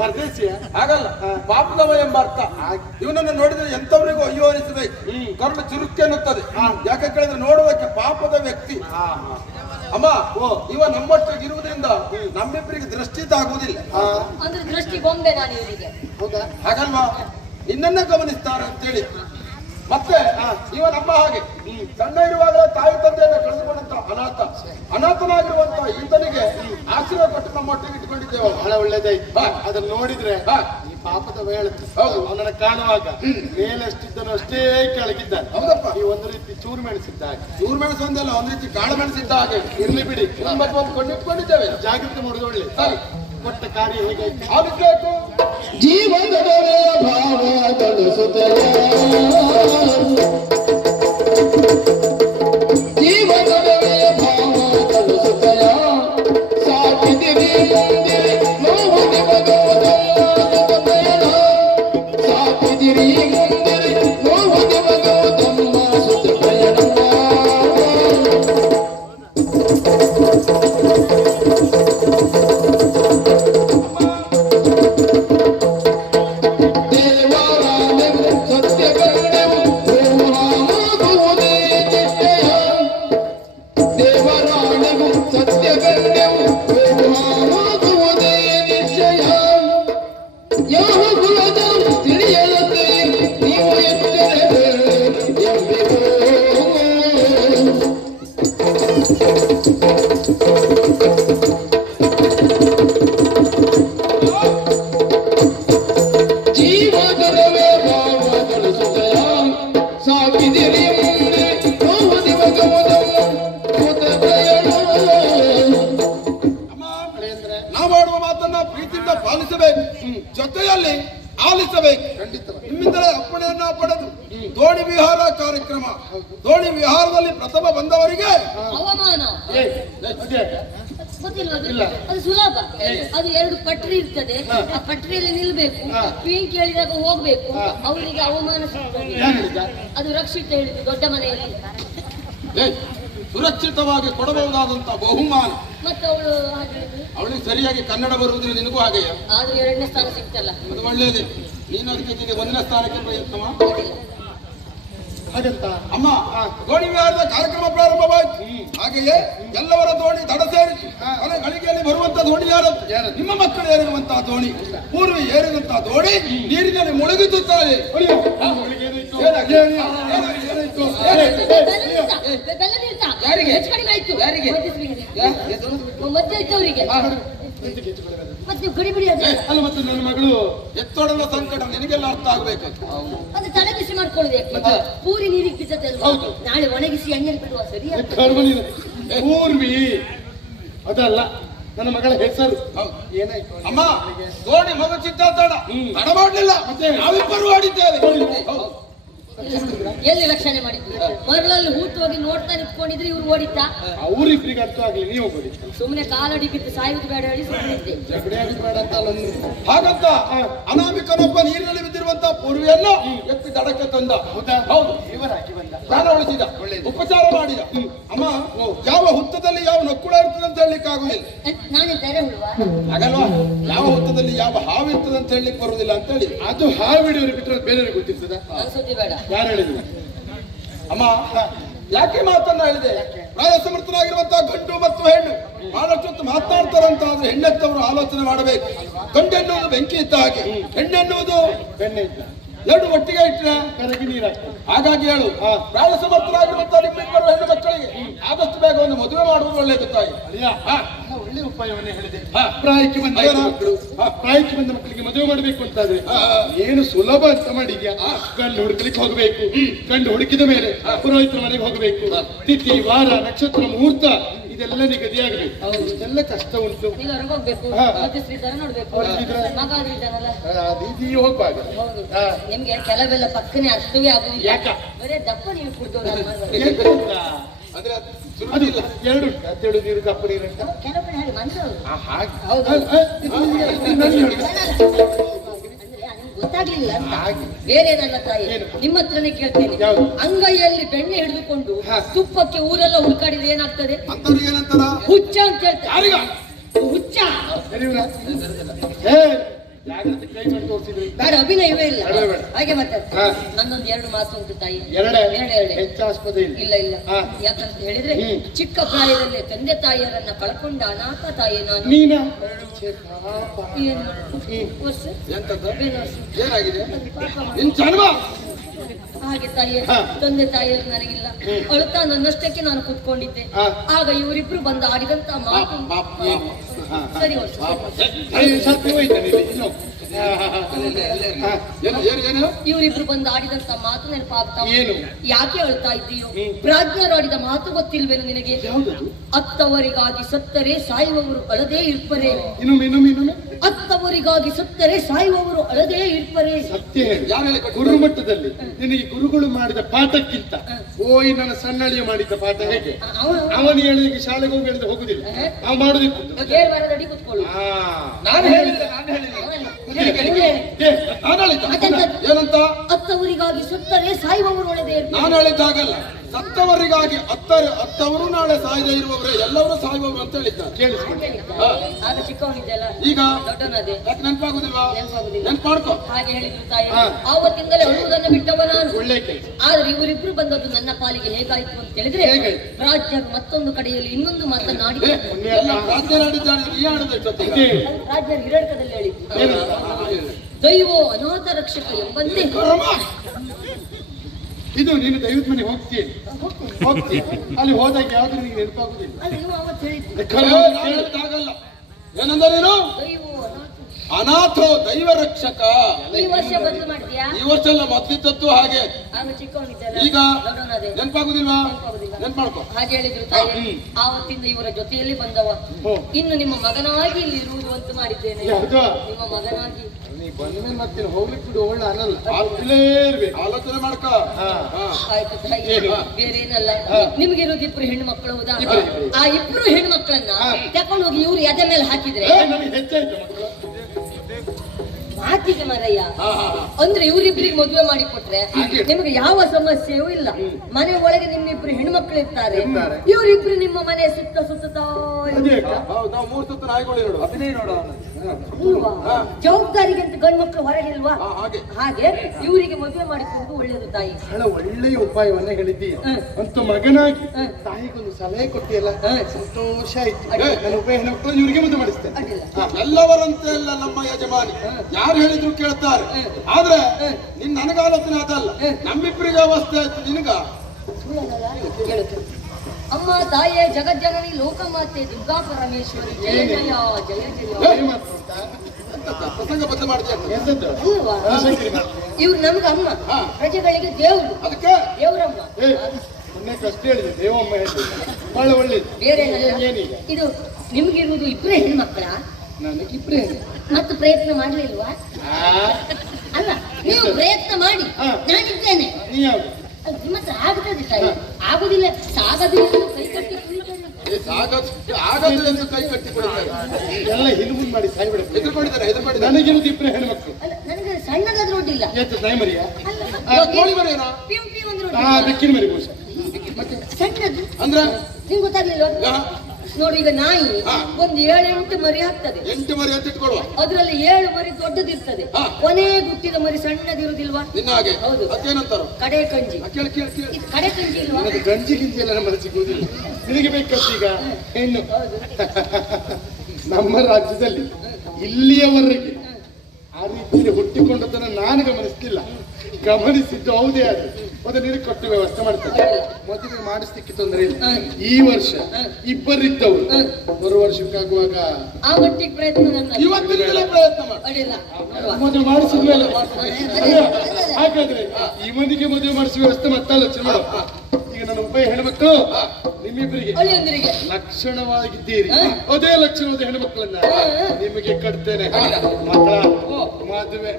ಪರದೇಶಿಯ ಹಾಗಲ್ಲ, ಪಾಪದವ ಎಂಬ ಅರ್ಥ. ಇವನನ್ನು ನೋಡಿದ್ರೆ ಎಂತವರಿಗೂ ಅಯ್ಯೋ ಅನಿಸಬೇಕು, ಕರ್ಮ ಚುರುಕಿ ಅನ್ನುತ್ತದೆ. ಯಾಕೆ ಕೇಳಿದ್ರೆ ನೋಡುವಕ್ಕೆ ಪಾಪದ ವ್ಯಕ್ತಿ. ಅಮ್ಮ, ಇವ ನಮ್ಮೊಟ್ಟಿಗೆ ಇರುವುದರಿಂದ ನಮ್ಮಿಬ್ಬರಿಗೆ ದೃಷ್ಟಿ ಆಗುವುದಿಲ್ಲ. ಅಂದ್ರೆ ದೃಷ್ಟಿ ಗೊಂಬೆ ನಾನು ಇವರಿಗೆ. ಹೌದಾ? ಹಾಗಲ್ವಾ, ನಿನ್ನನ್ನ ಗಮನಿಸ್ತಾರೆ ಅಂತೇಳಿ. ಮತ್ತೆ ಇವ ನಮ್ಮ ಹಾಗೆ ಸಣ್ಣ ಇರುವಾಗ ತಾಯಿ ತಂದೆಯನ್ನು ಕಳೆದುಕೊಂಡಂತ ಅನಾಥನಾಗಿರುವಂತ ಈತನಿಗೆ ಆಶೀರ್ವಾದ ಕೊಟ್ಟು ನಮ್ಮೊಟ್ಟಿಗೆ ಇಟ್ಕೊಂಡಿದ್ದೇವೆ. ಬಹಳ ಒಳ್ಳೇದಾಯ್ತು. ಅದನ್ನ ನೋಡಿದ್ರೆ ಈ ಪಾಪದ ವೇಳೆ ಅವನನ್ನ ಕಾಣುವಾಗ ಮೇಲಷ್ಟಿದ್ದನು ಅಷ್ಟೇ ಕೆಳಗಿದ್ದಾನೆ. ಹೌದಪ್ಪ, ಈ ಒಂದು ರೀತಿ ಚೂರು ಮೆಣಸಿದ್ದ ಹಾಗೆ. ಚೂರು ಮೆಣಸು ಒಂದಲ್ಲ, ಒಂದ್ ರೀತಿ ಕಾಳು ಮೆಣಸಿದ್ದ ಹಾಗೆ. ಇರ್ಲಿ ಬಿಡಿ, ಕೊಂಡಿಟ್ಕೊಂಡಿದ್ದೇವೆ. ಜಾಗ್ರತೆ ಮಾಡುದು ಒಳ್ಳೆ. ಸರಿ, ಕೊಟ್ಟ ಕಾರ್ಯ ಹೇಗಾಯ್ತು? ಆಗಬೇಕು. ಜೀವನದ ಭಾವ ತಳಿಸುತ್ತಲ, ಜೀವನದ ಭಾವ ತಳಿಸುತ್ತಲ, ಸಾಕಿದಿರಿ ಮುಂದೆ ನೋವು ನಿಮಗೋದ ಪ್ರಯಾಣ, ಸಾಕಿದಿರಿ ಮುಂದೆ ನೋವು ನಿಮಗೋದಮ್ಮ ಸುತ್ತ ಪ್ರಯಾಣ. ಜೊತೆಯಲ್ಲಿ ಆಲಿಸಬೇಕು. ನಿಮ್ಮಿಂದಲೇ ಅಪ್ಪಣೆಯನ್ನ ಪಡೆದು ದೋಣಿ ವಿಹಾರ ಕಾರ್ಯಕ್ರಮ, ದೋಣಿ ವಿಹಾರದಲ್ಲಿ ಪ್ರಥಮ ಬಂದವರಿಗೆ ಅವಮಾನ ಗೊತ್ತಿಲ್ವಾ? ಅದು ಸುಲಭ. ಅದು 2 ಪಟ್ರಿ ಇರ್ತದೆ, ಆ ಪಟ್ರಿಯಲ್ಲಿ ನಿಲ್ಬೇಕು, ಕ್ವೀನ್ ಕೇಳಿದಾಗ ಹೋಗ್ಬೇಕು, ಅವರಿಗೆ ಅವಮಾನ ಸಿಗ್ತದೆ. ಅದು ರಕ್ಷಿತ ಹೇಳಿದ್ದು ದೊಡ್ಡ ಮನೆಯಲ್ಲಿ ಸುರಕ್ಷಿತವಾಗಿ ಕೊಡಬಹುದಾದಂತ ಬಹುಮಾನ. ಮತ್ತೆ ಅವಳು ಅವಳಿಗೆ ಸರಿಯಾಗಿ ಕನ್ನಡ ಬರುವುದಿಲ್ಲ, ನಿನಗೂ ಹಾಗೆಯಾ? ಆದ್ರೂ 2ನೇ ಸ್ಥಾನ ಸಿಗ್ತಲ್ಲ, ಅದು ಒಳ್ಳೆಯದೇ. ನೀನು ಅದಕ್ಕೆ 1ನೇ ಸ್ಥಾನಕ್ಕೆ ಪ್ರಯತ್ನ ಮಾಡಿ. ಹಾಗಂತ ಅಮ್ಮ, ದೋಣಿ ವಿಹಾರದ ಕಾರ್ಯಕ್ರಮ ಪ್ರಾರಂಭವಾಯಿತು. ಹಾಗೆಯೇ ಎಲ್ಲವರ ದೋಣಿ ದಡ ಸೇರಿತು. ಕೊನೆ ಗಳಿಗೆಯಲ್ಲಿ ಬರುವಂತ ದೋಣಿ ಯಾರದ್ದು? ನಿಮ್ಮ ಮಕ್ಕಳು ಏರಿರುವಂತಹ ದೋಣಿ, ಪೂರ್ವಿ ಏರಿದಂತಹ ದೋಣಿ ನೀರಿನಲ್ಲಿ ಮುಳುಗುತ್ತಾರೆ. ಮಧ್ಯ ಇದ್ದವರಿಗೆ ಮತ್ತೆ ಗಡಿಬಿಡಿ ಅಲ್ಲ. ಮತ್ತೆ ನನ್ನ ಮಗಳು ಎತ್ತೊಡಲ ಸಂಕಟ ನಿನಗೆಲ್ಲ ಅರ್ಥ ಆಗ್ಬೇಕು. ಅದು ತಲೆ ಬಿಸಿ ಮಾಡ್ಕೊಳ್ಳೋದು. ಪೂರಿ ನೀರಿಗೆ ಬಿದ್ದತೆ ಅಲ್ವಾ, ನಾಳೆ ಒಣಗಿಸಿ ಎಣ್ಣೆಲಿ ಬಿಡುವ. ಸರಿಯಾ? ಪೂರ್ವಿ ಅದಲ್ಲ ನನ್ನ ಮಗಳ ಹೆಸರು. ಏನಾಯ್ತು ಅಮ್ಮ? ದೋಣಿ ಮಗುಚಿದ್ದ ತಡ ಮಾಡಲಿಲ್ಲ, ಮತ್ತೆ ನಾವಿಬ್ಬರು ಆಡಿದ್ದೇವೆ. ಎಲ್ಲಿ ರಕ್ಷಣೆ ಮಾಡಿದ್ದು? ಮರಳಲ್ಲಿ ಹೂತು ಹೋಗಿ ನೋಡ್ತಾ ನಿಂತ್ಕೊಂಡಿದ್ರೆ ಇವ್ರು ಓಡಿದ್ದ. ಅವ್ರಿಬ್ರಿಗೆ ಅರ್ಥ ಆಗ್ಲಿ, ನೀವು ಹೋಗಿ ಸುಮ್ಮನೆ ಕಾಲಡಿ ಬಿದ್ದು ಸಾಯುವುದು ಬೇಡ ಹೇಳಿ ಸುಮ್ಮನೆ ಬೇಡ ಅಂತ ಹಾಗಂತ ಅನಾಮಿಕನೊಬ್ಬ ನೀರಿನಲ್ಲಿ ಬಿದ್ದಿರುವಂತಹ ಪೂರ್ವಿಯನ್ನು ಎತ್ತಿ ದಡಕ್ಕೆ ತಂದ. ಹೌದು, ಇವರಾಗಿ ಬಂದ, ಪ್ರಾಣ ಉಳಿಸಿದ, ಉಪಚಾರ ಮಾಡಿದ. ಅಮ್ಮ, ಯಾವ ಹುತ್ತದಲ್ಲಿ ಯಾವ ನಕ್ಕುಳ ಇರ್ತದೆ ಅಂತ ಹೇಳಲಿಕ್ಕೆ ಆಗುದಿಲ್ಲ. ನಾನೇ ತೆರೆ ಹುಡುವ ಹಾಗಲ್ವಾ? ಯಾವ ಹುತ್ತದಲ್ಲಿ ಯಾವ ಹಾವು ಇರ್ತದೆ ಅಂತ ಹೇಳಲಿಕ್ಕೆ ಬರುವುದಿಲ್ಲ ಅಂತ ಹೇಳಿ. ಅದು ಹಾವಿಡಿಯವರು ಬಿಟ್ಟರೆ ಬೇರೆಯವ್ರಿಗೆ ಗೊತ್ತಿರ್ತದ? ಸುದ್ದಿ ಬೇಡ. ಯಾರು ಹೇಳಿದ್ರು? ಅಮ್ಮ, ಯಾಕೆ ಮಾತನ್ನ ಹೇಳಿದೆ? ಪ್ರಾಯ ಸಮರ್ಥನಾಗಿರುವಂತಹ ಗಂಡು ಮತ್ತು ಹೆಣ್ಣು ಬಹಳಷ್ಟು ಮಾತನಾಡ್ತಾರಂತಾದ್ರೆ ಹೆಣ್ಣೆತ್ತವರು ಆಲೋಚನೆ ಮಾಡಬೇಕು. ಗಂಡೆನ್ನುವುದು ಬೆಂಕಿ ಇದ್ದ ಹಾಗೆ, ಹೆಣ್ಣೆನ್ನುವುದು ಬೆಣ್ಣೆ ಇದ್ದ, 2 ಒಟ್ಟಿಗೆ ಇಟ್ಟರೆ ಕರಗಿ ನೀರಾಗ್ತದೆ. ಹಾಗಾಗಿ ಹೇಳು, ಪ್ರಾಯ ಸಮರ್ಥನಾಗಿರುವಂತಹ ನಿಮ್ಮಿಬ್ಬರು ಹೆಣ್ಣು ಮಕ್ಕಳಿಗೆ ಆದಷ್ಟು ಬೇಗ ಒಂದು ಮದುವೆ ಮಾಡುವುದು ಒಳ್ಳೆಯದು ತಾಯಿ. ಒಳ್ಳೆ ಉಪಾಯವನ್ನೇ ಹೇಳಿದೆ. ಪ್ರಾಯಕ್ಕೆ ಬಂದ ಮಕ್ಕಳಿಗೆ ಮದುವೆ ಮಾಡಬೇಕು ಅಂತಾದ್ರೆ ಏನು ಸುಲಭ ಅಂತ ಮಾಡಿದ್ಯಾ? ಗಂಡು ಹುಡುಕಲಿಕ್ಕೆ ಹೋಗಬೇಕು, ಗಂಡು ಹುಡುಕಿದ ಮೇಲೆ ಪುರೋಹಿತರ ಮನೆಗೆ ಹೋಗಬೇಕು, ತಿಥಿ ವಾರ ನಕ್ಷತ್ರ ಮುಹೂರ್ತ ಇದೆಲ್ಲ ನಿಗದಿಯಾಗಬೇಕು. ಇದೆಲ್ಲ ಕಷ್ಟ ಉಂಟು. ಹೋಗ್ಬೇಕು, ಹೋಗ್ಬಾಗ ನಿಮ್ಗೆ ಕೆಲವೆಲ್ಲ ಪಕ್ಕನೆ ಅಷ್ಟವೇ ಆಗುದಿಲ್ಲ. ಯಾಕ? ಬರೇ ದಪ್ಪ ನೀವು ಕುಡ್ದೋಗ ಅಂದ್ರೆ ಅದು 2 ಉಂಟು, 17 ನೀರು ದಪ್ಪ ನೀರುಂಟ. ಕೆಲವೊಬ್ಬರು ಹೇಳಿ ಮನ್ಸರು ಗೊತ್ತಾಗ್ಲಿಲ್ಲ ಅಂತ. ಬೇರೆ ಏನಲ್ಲ ತಾಯಿ, ನಿಮ್ಮ ಹತ್ರನೇ ಕೇಳ್ತೇನೆ. ಅಂಗೈಯಲ್ಲಿ ಬೆಣ್ಣೆ ಹಿಡಿದುಕೊಂಡು ತುಪ್ಪಕ್ಕೆ ಊರೆಲ್ಲ ಹುಡುಕಾಡಿದ್ರೆ ಏನಾಗ್ತದೆ? ಏನಂತಾರ? ಹುಚ್ಚ ಅಂತ ಹೇಳ್ತಾರೆ. ಹುಚ್ಚ ಜಾಗ್ರತೆ ಕೈ ಮಾಡಿ ತೋರಿಸಿದ್ರಿ ಬೇಡ ಅಭಿನಯವೇ ಇಲ್ಲ ಬೇಡ, ಬೇಡ. ಹಾಗೆ ಮತ್ತೆ ಹಾ. ನನ್ನೊಂದು 2 ಮಾತು ಉಂಟು ತಾಯಿ. ಎರಡೇ ಎರಡೇ. ಹೆಚ್ಚಾಸ್ಪದ ಇಲ್ಲ. ಇಲ್ಲ ಇಲ್ಲ ಹಾ. ಯಾಕಂತ ಹೇಳಿದ್ರೆ ಹ್ಮ್. ಚಿಕ್ಕ ಪ್ರಾಯದಲ್ಲಿ ತಂದೆ ತಾಯಿಯರನ್ನ ಕಳ್ಕೊಂಡ ಅನಾಥ ತಾಯಿ ನಾನು. ನೀನ ಏನು? ವರ್ಷ? ಎಂತದ್ದು? ಏನು ವರ್ಷ? ಏನಾಗಿದೆ ಪಾಪ ಮಾಡಿ. ನಿನ್ ಜನ್ಮ ಹಾಗೆ ತಾಯಿ ಹಾ. ತಂದೆ ತಾಯಿಯರು ನನಗಿಲ್ಲ. ಅಳುತ್ತಾ ನನ್ನಷ್ಟಕ್ಕೆ ನಾನು ಕೂತ್ಕೊಂಡಿದ್ದೆ. ಹಾ. ಆಗ ಇವರಿಬ್ರು ಬಂದು ಆಡಿದಂತ ಮಾತು ಸರಿ ವರ್ಷ ಸತ್ಯ ಹೋಯ್ತಾ ನೀನು ಇನ್ನು? ಏನು ಏನು ಏನು ಇವರಿಬ್ರು ಬಂದು ಆಡಿದಂತ ಮಾತು ನೆನಪಾಗ್ತಾವ. ಏನು? ಯಾಕೆ ಅಳ್ತಾ ಇದ್ದೀಯೋ? ಪ್ರಾಜ್ಞರು ಆಡಿದ ಮಾತು ಗೊತ್ತಿಲ್ವೇನು ನಿನಗೆ? ಯಾವ್ದದು? ಅತ್ತವರಿಗಾಗಿ ಸತ್ತರೆ ಸಾಯುವವರು ಅಳದೇ ಇರ್ಪರೆ. ಇನ್ನೊಮ್ಮೆ ಅತ್ತವರಿಗಾಗಿ ಸತ್ತರೆ ಸಾಯುವವರು ಅಳದೇ ಇರ್ಪರೆ. ಸತ್ಯ ಹೇಳಿ. ಯಾರು ಹೇಳಿಕೊಟ್ರು? ಗುರುಮಟ್ಟದಲ್ಲಿ ನಿನಗೆ ಗುರುಗಳು ಮಾಡಿದ ಪಾಠಕ್ಕಿಂತ ಓಯ್ ನನ್ನ ಸಣ್ಣಳಿಯ ಮಾಡಿದ ಪಾಠ ಹೇಗೆ? ಅವನು ಹೇಳಿದ ಶಾಲೆಗೆ ಹೋಗಿ ಹೇಳಿದ್ರೆ ಹೋಗುದಿಲ್ಲ, ನಾವು ಮಾಡುದಿತ್ತು. ಕೇಳ್ಬಾರದಡಿ ಕೂತ್ಕೊಳ್ಳು. ನಾನು ಹೇಳಿಲ್ಲ ನಾನು ಹೇಳಿದ್ದ ಏನಂತ? ಅತ್ತವರಿಗಾಗಿ ಸತ್ತರೆ ಸಾಯುವವರು ಅಳದೇ ಇರ್ಪರೆ. ನಾನು ಹೇಳಿದ್ದಾಗಲ್ಲ, ಸತ್ತವರಿಗಾಗಿ ಅತ್ತವರು ನಾಳೆ ಸಾಯದೇ ಇರುವವರೇ ಎಲ್ಲರೂ ಸಾಯುವವರು ಅಂತ ಹೇಳಿದ್ದಾರೆ. ಕೇಳಿಸ್ಕೊಂಡು ಆಗ ಚಿಕ್ಕವನಿದ್ದಲ್ಲ, ಈಗ ದೊಡ್ಡನದೇ ಯಾಕೆ ನೆನಪಾಗುದಿಲ್ವಾ? ನೆನಪಾಗುದಿಲ್ಲ. ನೆನ್ಪು ಮಾಡ್ಕೊ. ಹಾಗೆ ಹೇಳಿದ್ರು ತಾಯಿ. ಹಾ. ಆವತ್ತಿಂದಲೇ ಅಳುವುದನ್ನು ಬಿಟ್ಟವ ನಾನು. ಒಳ್ಳೆ ಕೆಲಸ. ಆದ್ರೆ ಇವರಿಬ್ರು ಬಂದದ್ದು ನನ್ನ ಪಾಲಿಗೆ ಹೇಗಾಯ್ತು ಅಂತ ಹೇಳಿದ್ರೆ, ಹೇಗಾಯ್ತು? ರಾಜ್ಯರು ಮತ್ತೊಂದು ಕಡೆಯಲ್ಲಿ ಇನ್ನೊಂದು ಮಾತನಾಡಿ ಎಲ್ಲ ರಾಜ್ಯನಾಡಿದ್ದಾನೆ, ನೀ ಆಡುದು ಇಷ್ಟೊತ್ತಿಗೆ. ಇದೇ ರಾಜ್ಯರು ಹಿರಡ್ಕದಲ್ಲಿ ಹೇಳಿದ್ರು, ಏನು? ದೈವೋ ಅನಾಥ ರಕ್ಷಕ ಎಂಬಂತೆ. ಇದು ನೀನು ದೈವದ ಮನೆಗೆ ಹೋಗ್ತೀಯ, ಹೋಗ್ತೀಯ, ಅಲ್ಲಿ ಹೋದಾಗ ಯಾವ್ದು ನಿನಗೆ ನೆನಪಾಗುದಿಲ್ಲ. ಅದು ನೀವು ಅವತ್ತು ಹೇಳಿದ್ರು, ನಾನು ಹೇಳಿದ್ದಾಗಲ್ಲ. ಏನಂದರೇನು? ದೈವೋ ಅನಾಥ. ಅನಾಥೋ ದೈವ ರಕ್ಷಕ. ಈ ವರ್ಷ ಬಂದು ಮಾಡ್ತೀಯಾ? ಈ ವರ್ಷ ಎಲ್ಲ ಮೊದಲಿದ್ದದ್ದು ಹಾಗೆ. ಆಗ ಚಿಕ್ಕವನಿದ್ದಲ್ಲ, ಈಗ ದೊಡ್ಡವನದೇ ನೆನಪಾಗುದಿಲ್ವಾ? ನೆನಪಾಗುದಿಲ್ಲ. ನೆನ್ಪು ಮಾಡ್ಕೊ. ಹಾಗೆ ಹೇಳಿದ್ರು ತಾಯಿ. ಆವತ್ತಿಂದ ಇವರ ಜೊತೆಯಲ್ಲಿ ಬಂದವ. ಹೋ. ಇನ್ನು ನಿಮ್ಮ ಮಗನಾಗಿ ಇಲ್ಲಿ ಇರುವುದು ಅಂತ ಮಾಡಿದ್ದೇನೆ. ಯಾವ್ದು? ನಿಮ್ಮ ಮಗನಾಗಿ. ನೀ ಬಂದ ಮತ್ತೆ ಹೋಗ್ಲಿಕ್ಕೆ ಬಿಡು, ಒಳ್ಳೆ ಅನ್ನಲ್ಲ, ಇಲ್ಲೇ ಇರ್ಬೇಕು. ಆಲೋಚನೆ ಮಾಡ್ಕ. ಹಾ. ಆಯ್ತು ತಾಯಿ. ಏನು? ಬೇರೆ ಏನಲ್ಲ, ನಿಮ್ಗಿರೋದು 2 ಹೆಣ್ಣು ಮಕ್ಕಳು ಹೌದಾ? ಇಬ್ರು. ಆ 2 ಹೆಣ್ಣು ಮಕ್ಕಳನ್ನ ತಕೊಂಡು ಹೋಗಿ ಇವ್ರು ಎದೆ ಮೇಲೆ ಹಾಕಿದ್ರೆ ನನಗೆ ಹೆಚ್ಚಾಯ್ತು ಮಕ್ಕಳು. ಮಾತಿಗೆ ಮರಯ್ಯ. ಹಾ, ಹಾ, ಹಾ. ಅಂದ್ರೆ ಇವ್ರಿಬ್ರಿಗೆ ಮದುವೆ ಮಾಡಿ ಕೊಟ್ರೆ ಹಾಗೆ. ನಿಮ್ಗೆ ಯಾವ ಸಮಸ್ಯೆಯೂ ಇಲ್ಲ. ಮನೆ ಒಳಗೆ ನಿಮ್ಮಿಬ್ರು ಹೆಣ್ಣು ಮಕ್ಕಳು ಇರ್ತಾರೆ, ಇರ್ತಾರೆ. ಇವರಿಬ್ರು ನಿಮ್ಮ ಮನೆ ಸುತ್ತಾ ಅದೇ ಅಕ್ಕ. ಹೌದು, ನಾವು 3 ಸುತ್ತು ನಾಯಿಗಳು ನೋಡು. ಅಭಿನಯ ನೋಡು. ಇಲ್ವಾ? ಜವಾಬ್ದಾರಿಗೆ ಅಂತ ಗಂಡು ಮಕ್ಕಳು ಹೊರಗಿಲ್ವಾ? ಹಾಗೆ. ಹಾಗೆ ಇವರಿಗೆ ಮದುವೆ ಮಾಡಿಕೊಂಡು ಒಳ್ಳೇದು ತಾಯಿ. ಬಹಳ ಒಳ್ಳೆಯ ಉಪಾಯವನ್ನ ಹೇಳಿದ್ದೀಯ. ಹ್ಮ್. ಅಂತೂ ಮಗನಾಗಿ ಹ್ಮ್. ತಾಯಿಗೊಂದು ಸಲಹೆ ಕೊಟ್ಟಿಯಲ್ಲ, ಸಂತೋಷ ಆಯ್ತು. ಅಡ್ಡಿ. ನನ್ನ ಉಪಾಯ ಮಕ್ಕಳು ಇವರಿಗೆ ಮುಂದೆ ಮಾಡಿಸ್ತೇನೆ. ಅಡ್ಡಿಲ್ಲ. ಎಲ್ಲವರಂತೆ ಅಲ್ಲ ನಮ್ಮ ಯಜಮಾನಿ, ಯಾರು ಹೇಳಿದ್ರು ಕೇಳ್ತಾರೆ. ಆದ್ರೆ ನಿನ್ ನನಗ ಆಲೋಚನೆ ಅದಲ್ಲ, ನಮ್ಮಿಬ್ಬರಿಗೆ ಅವಸ್ಥೆ ಆಯ್ತು ನಿನಗ. ಸುಳ್ಳಲ್ಲ? ಕೇಳು. ಅಮ್ಮ ತಾಯೇ ಜಗಜ್ಜನನಿ ಲೋಕಮಾತೆ ದುರ್ಗಾ ಪರಮೇಶ್ವರಿ ಜಯ ಜಯ ಜಯ ಜಯ. ಏನು ಮಾತು ಗೊತ್ತಾ? ಪ್ರಸಂಗ ಬದ್ಧ ಮಾಡ್ತೀಯ. ಎಂತದ್ದು? ಅಲ್ವಾ? ಶಿವಶಂಕರಿ ಮಾತು. ಇವ್ರು ನಮ್ಗೆ ಅಮ್ಮ, ಪ್ರಜೆಗಳಿಗೆ ದೇವರು, ಅದಕ್ಕೆ ದೇವರಮ್ಮ. ಏ, ಮೊನ್ನೆ ಕಷ್ಟ ಹೇಳಿದೆ, ದೇವಮ್ಮ ಹೇಳಿದೆ, ಬಹಳ ಒಳ್ಳೇದು. ಬೇರೆ ಏನೀಗ? ಇದು ನಿಮ್ಗಿರುವುದು 2 ಹೆಣ್ಣು ಮಕ್ಕಳ? ನನಗಿಬ್ರೇ. ಮತ್ತು ಪ್ರಯತ್ನ ಮಾಡ್ಲಿಲ್ವಾ? ಅಲ್ಲ, ನೀವು ಪ್ರಯತ್ನ ಮಾಡಿ, ಹಾ. ನಾನಿದ್ದೇನೆ. ನೀ ಯಾವ್ದು? ಅದು ನಿಮ್ಮ ಹತ್ರ ಆಗ್ತದೆ ತಾಯಿ. ಆಗುದಿಲ್ಲ, ಸಾಗದು ಎಂದು ಕೈ ಕಟ್ಟಿ ಕುಳಿತರೆ. ಆಗದು ಎಂದು ಕೈ ಕಟ್ಟಿ ಕೊಡ್ತಾರೆ. ಎಲ್ಲ ಹಿಂದೆ ಮಾಡಿ ಸಾಯ್ಬಿಡುತ್ತೆ. ಹೆದರ್ಕೊಂಡಿದ್ದಾರೆ. ನನಗಿರೋದು 2 ಹೆಣ್ಮಕ್ಳು. ಅಲ್ಲ, ನನಗೆ ಸಣ್ಣದಾದ್ರೂ ಒಡ್ಡಿಲ್ಲ. ಎಷ್ಟು ನಾಯಿ ಮರಿಯ? ಅಲ್ಲ, ಕೋಳಿ ಮರಿನಾ? ಪಿವ್ ಪಿವ್ ಅಂದ್ರೆ ಆ ಒಡ್ಡಿಲ್ಲ. ಬೆಕ್ಕಿನ ಮರಿ ಬಹುಶಃ. ಮತ್ತೆ ಸಣ್ಣದು ಅಂದ್ರೆ ನಿಂಗೆ ಗೊತ್ತಾಗ್ಲಿಲ್ವಾ? ನೋಡಿ, ಈಗ ನಾಯಿ ಒಂದು 7-8 ಮರಿ ಹಾಕ್ತದೆ. 8 ಮರಿ ಅಂತ ಇಟ್ಕೊಳ್ಳುವ. ಅದರಲ್ಲಿ 7 ಮರಿ ದೊಡ್ಡದಿರ್ತದೆ, ಕೊನೆ ಗುಟ್ಟಿದ ಮರಿ ಸಣ್ಣದಿರುವುದಿಲ್ವಾ? ನಿನ್ನ ಹಾಗೆ. ಹೌದು. ಅದೇನಂತಾರೋ? ಕಡೆ ಕಂಜಿ. ಕೇಳಿ ಕೇಳಿ ಕೇಳಿ. ಇದು ಕಡೆ ಕಂಜಿ ಇಲ್ವಾ? ನನಗೆ ಗಂಜಿ ಗಿಂಜಿ ಎಲ್ಲ ನಮ್ಮ ಸಿಗುವುದಿಲ್ಲ. ನಿನಗೆ ಬೇಕೀಗ ಹೆಣ್ಣು. ನಮ್ಮ ರಾಜ್ಯದಲ್ಲಿ ಇಲ್ಲಿಯವರೆಗೆ ಆ ರೀತಿಯಲ್ಲಿ ಹುಟ್ಟಿಕೊಂಡದನ್ನು ನಾನು ಗಮನಿಸ್ತಿಲ್ಲ. ಗಮನಿಸಿದ್ದು ಹೌದೇ ಆದ್ರೆ ಮೊದಲು ನೀರು ಕೊಟ್ಟು ವ್ಯವಸ್ಥೆ ಮಾಡ್ತಾರೆ. ಮದುವೆ ಮಾಡಿಸ್ಲಿಕ್ಕೆ ತೊಂದರೆ ಇಲ್ಲ. ಈ ವರ್ಷ ಇಬ್ಬರಿದ್ದವರು ಬರುವ ವರ್ಷಕ್ಕಾಗುವಾಗ ಆ ಮಟ್ಟಿಗೆ ಪ್ರಯತ್ನ ನನ್ನ ಇವತ್ತಿನಿಂದಲೇ ಪ್ರಯತ್ನ ಮಾಡಿ. ಅಡ್ಡಿಲ್ಲ. ನೋಡುವ. ಮದುವೆ ಮಾಡಿಸಿದ್ಮೇಲೆ ಹಾಗಾದ್ರೆ ಈ ಮನೆಗೆ ಮದುವೆ ಮಾಡಿಸುವ ವ್ಯವಸ್ಥೆ ಮತ್ತೆ ಆಲೋಚನೆ ಮಾಡು. ಈಗ ನನ್ನ ಉಪಾಯ ಹೆಣ್ಮಕ್ಳು ನಿಮ್ಮಿಬ್ಬರಿಗೆ ಒಳ್ಳೆಯಂದ್ರಿಗೆ ಲಕ್ಷಣವಾಗಿದ್ದೀರಿ. ಅದೇ ಲಕ್ಷಣವಾದ ಹೆಣ್ಮಕ್ಳನ್ನ ನಿಮಗೆ ಕಟ್ತೇನೆ. ಮಕ್ಕಳ ಮದುವೆ